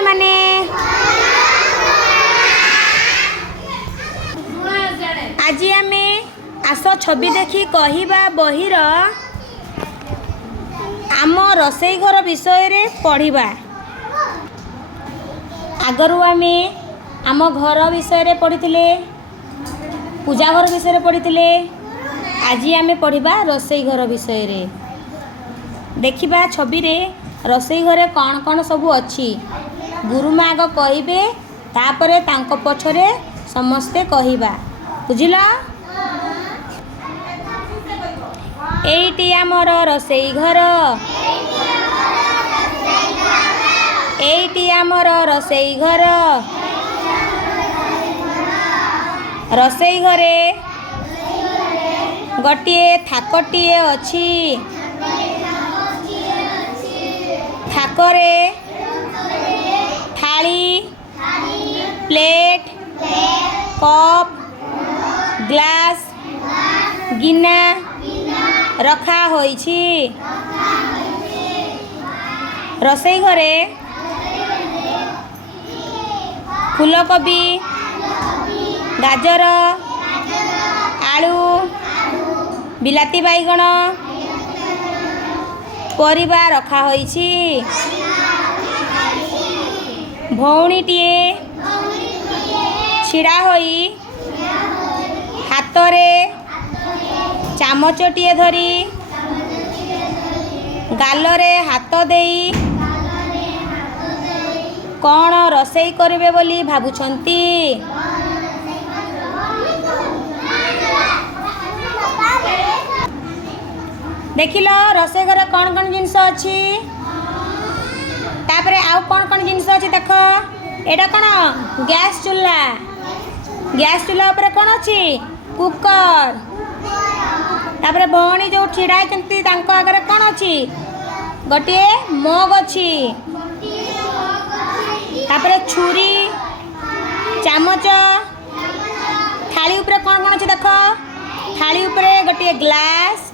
भौणी माने आज आमे आस छवि देखी कहिबा बहिर आम रोसई घर विषय रे पढ़िबा। आगरू आमे आम घर विषय रे पढ़िथिले, पूजा घर विषय रे पढ़िथिले। आज आमे पढ़िबा रोसई घर विषय रे। देखिबा छवि रे रोसई घरे कौन कौन सबू अच्छी। गुरुमा आग कहिबे तापरे तांको पछरे समस्ते कहिबा। बुझिला? एइटी आमर रोसई घर, एइटी आमर रोसई घर। रोसई घरे गोटिए थाकटिए अछि। थाकरे थाली, प्लेट, कप, ग्लास, गिना रखा होइछि। रोसई घरे फूलकोबी, गाजर, आलू, बिलाती बाइगण परिबा रखा होइछि। भौणीटिए छिड़ा होई हातरे चामचटिए धरी गालरे हाथ देई कौन रोसई करिवे बोली भाबुछंती। देखिल रोसई घर कौन कौन जिनस अच्छी। तापरे आउ कौन कौन जिनस अच्छी देख। एटा कौन गैस चूल्हा। गैस चूल्हा ऊपर कौन अच्छी कुकर। तापरे भौणी जो छिड़ा चंती तांको आगरे कौन अच्छी गोटे मग अच्छी। तापरे छुरी, चामच, थाली ऊपर कौन कौन अच्छी देख। थाली ऊपर गोटे ग्लास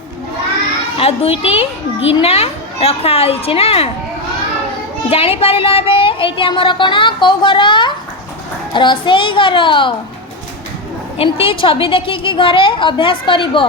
आ दुईटी गिना रखा होइछि ना। जानी पारिल एबे एइटी हमर कोन को घर रोसई घर। एमती छवि देखी कि घरे अभ्यास करिवो।